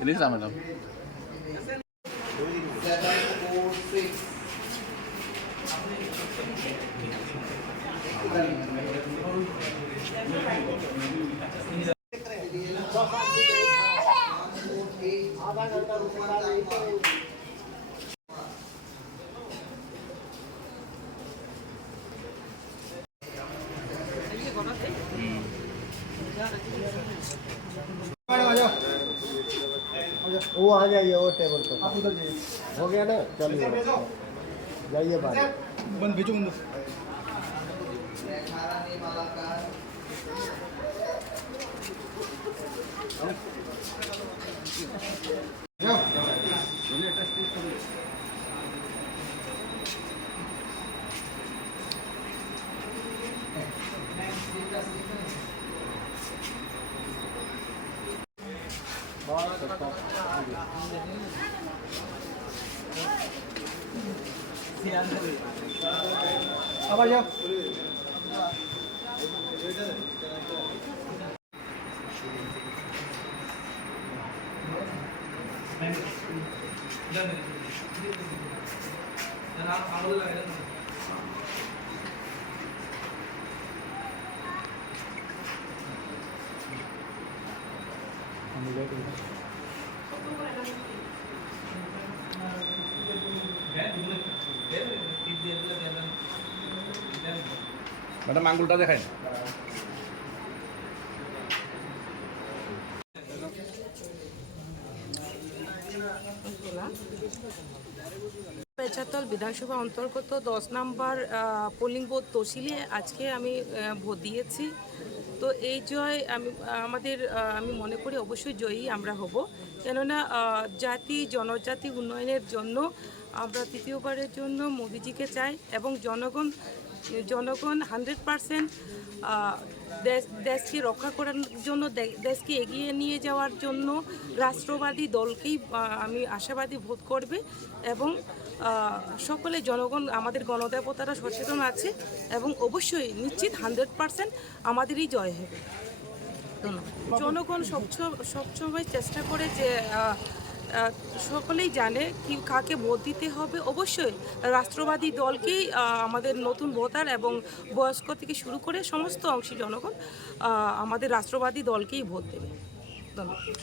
Elisa, madam. 746. वो आ जाइए वो टेबल पर। आप उधर जाइए। हो गया ना, चलिए जाइए बाहर। बंद भेजो बंद। अब आ जाओ। ম্যাডাম আঙ্গুলটা দেখায়। পেঁচাতল বিধানসভা অন্তর্গত 10 নম্বর পোলিং বুথ তহসিলে আজকে আমি ভোট দিয়েছি। তো এই জয় আমি মনে করি অবশ্যই জয়ী আমরা হব, কেননা জাতি জনজাতি উন্নয়নের জন্য আমরা তৃতীয়বারের জন্য মোদিজিকে চাই এবং জনগণ 100% দেশকে রক্ষা করার জন্য, দেশকে এগিয়ে নিয়ে যাওয়ার জন্য রাষ্ট্রবাদী দলকেই আমি আশাবাদী ভোট করবে এবং সকলে জনগণ আমাদের গণদেবতারা সচেতন আছে এবং অবশ্যই নিশ্চিত 100% আমাদেরই জয় হবে। ধন্যবাদ। জনগণ সবসময় চেষ্টা করে যে সকলেই জানে কি কাকে ভোট দিতে হবে। অবশ্যই রাষ্ট্রবাদী দলকেই আমাদের নতুন ভোটার এবং বয়স্ক থেকে শুরু করে সমস্ত অংশী জনগণ আমাদের রাষ্ট্রবাদী দলকেই ভোট দেবে। ধন্যবাদ।